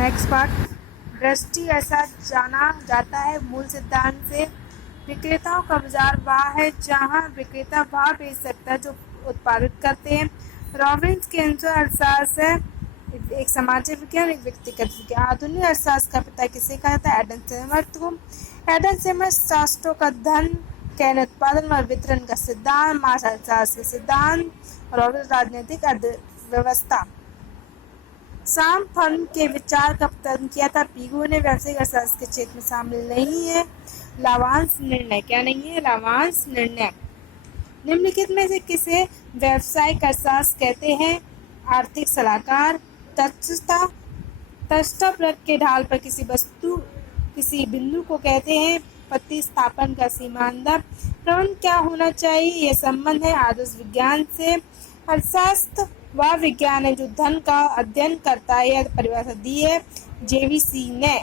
Next part, दृष्टि ऐसा जाना जाता है मूल सिद्धांत से विक्रेताओं का बाजार वह है जहां विक्रेता वह बेच सकता है जो उत्पादित करते हैं। रॉबिन्स के अनुसार अर्थशास्त्र है एक सामाजिक विज्ञान, एक व्यक्तिगत विज्ञान। आधुनिक अर्थशास्त्र का पिता किसे कहा जाता है? एडम स्मिथ को। एडम स्मिथ शास्त्रों का धन, कैन उत्पादन और वितरण का सिद्धांत, मार्क्स अर्थशास्त्र का सिद्धांत, रॉबिन्स राजनीतिक अर्थव्यवस्था। साम फर्म के विचार का पतन किया था। पीगू ने व्यावसायिक अर्थशास्त्र के क्षेत्र में शामिल नहीं है। लाभांश निर्णय, क्या नहीं है? लाभांश निर्णय। निम्नलिखित में से किसे व्यावसायिक अर्थशास्त्र कहते हैं? आर्थिक सलाहकार, तटस्थता, तटस्थ वृत्त के ढाल पर किसी बिंदु को कहते हैं। प्रतिस्थापन का सीमांत दर। प्रबंध क्या होना चाहिए? यह संबंध है आदर्श विज्ञान से। अर्थशास्त्र वह विज्ञान है जो धन का अध्ययन करता है। यह परिभाषा दी है जेवीसी ने।